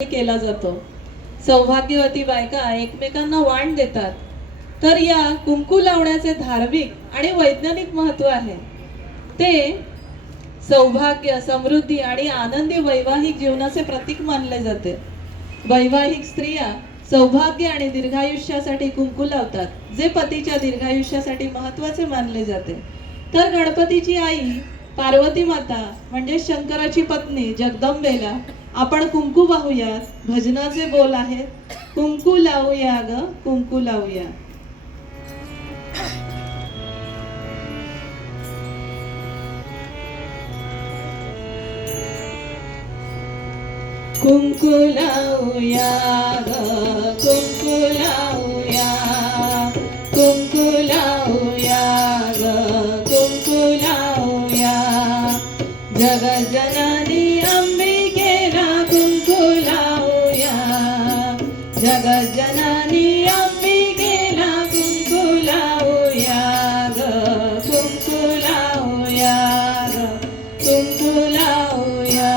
केला जातो। सौभाग्यवती बायका एकमेकांना वाण देतात। तर या कुंकू लावण्याचे धार्मिक आणि वैज्ञानिक महत्त्व आहे। ते सौभाग्य, समृद्धी आणि आनंदी वैवाहिक जीवनाचे प्रतीक मानले जाते। वैवाहिक स्त्रिया सौभाग्य आणि दीर्घायुष्यासाठी कुंकू लावतात, जे पतीच्या दीर्घायुष्यासाठी महत्त्वाचे मानले जाते। तर गणपतीची आई पार्वती माता म्हणजे शंकराची पत्नी जगदंबेला आपण कुंकू वाहूयात। भजनाचे बोल आहेत, कुंकू लावूया ग कुंकू लावूया। कुंकू लावूया ग कुंकू लावूया, कुंकू लावूया ग कुंकू लावूया। जगज्जननी अंबिकेला कुंकू लावूया, जगज्जननी अंबिकेला कुंकू लावूया ग कुंकू लावूया ग कुंकू लावूया।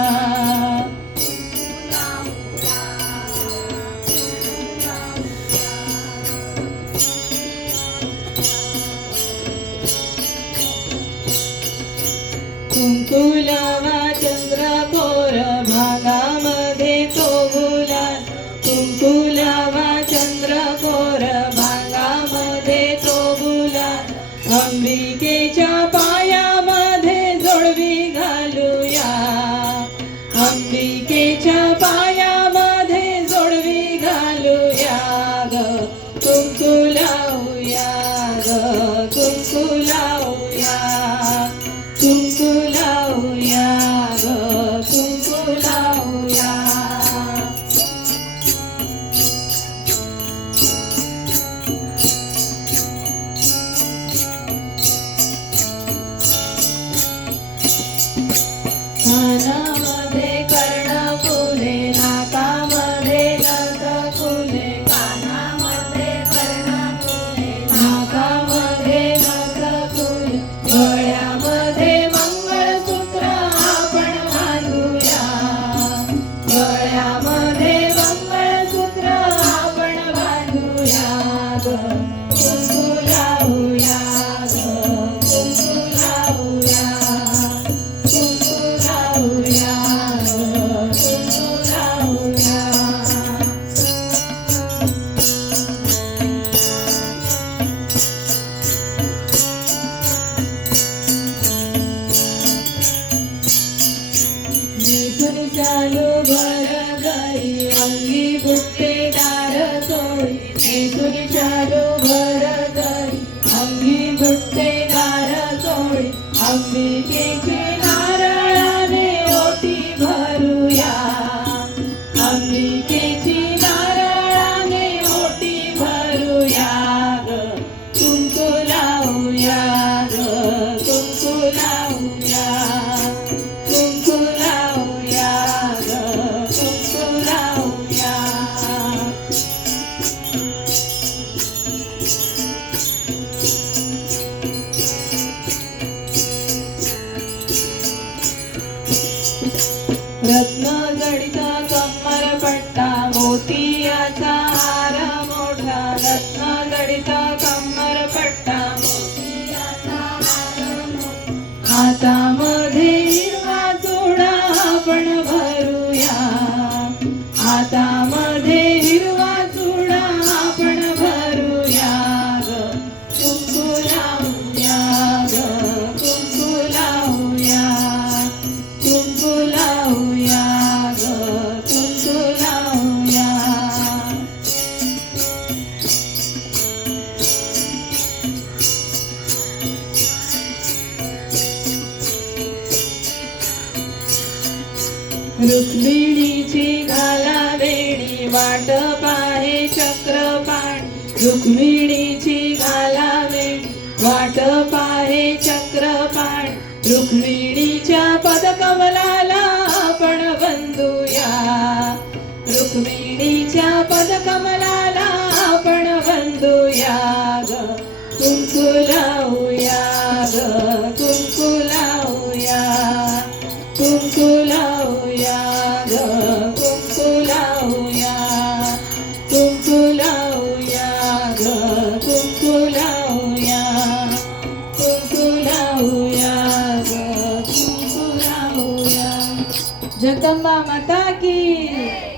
कुंकू लावा चंद्रकोर भागामध्ये तो गुलाल, कुंकू लावा चंद्रकोर भागामध्ये तो गुलाल। अंबिकेच्या पायामध्ये जोडवी घालूया, अंबिकेच्या पायामध्ये जोडवी घालूया ग कुंकू लावूया ग कुंकू लावूया, कुंकू लावूया ग कुंकू लावूया। कानामध्ये कर्णफुले, नाकामध्ये नथफुले, कानामध्ये कर्णफुले, नाकामध्ये नथफुले, गळ्यामध्ये मंगळसूत्र आपण घालूया, गळ्यामध्ये मंगळसूत्र आपण घालूया ग कुंकू लावूया ग कुंकू लावूया, कुंकू लावूया ग कुंकू लावूया। नेसून चालू भर गई अंगी बुट्टेदार चोळी, नेसून चालू भर गई अंगी बुट्टेदार चोळी। अंबिकेची नारळाने ओटी भरूया, अंबिकेची नारळाने ओटी भरूया ग कुंकू लावूया ग कुंकू लावूया, कुंकू लावूया ग कुंकू लावूया। रत्न जडित कमरपट्टा, मोतियाचा हार मोठा, रत्न जडित कमरपट्टा, मोतियाचा हार मोठा। हातामध्ये हिरवा चुडा आपण भरूया, हातामध्ये हिरवा चुडा आपण भरूया ग कुंकू लावूया ग कुंकू लावूया, कुंकू लावूया ग कुंकू लावूया। रुक्मिणीची घाला वेणी वाट पाहे चक्रपाणी, रुक्मिणीची घाला वेणी वाट पाहे चक्रपाणी। रुक्मिणीच्या पदकमलाला आपण वंदूया, रुक्मिणीच्या पदकमलाला आपण वंदूया ग कुंकू लावूया ग कुंकू लावूया, कुंकू लावूया ग कुंकू लावूया। जगदंबा माता की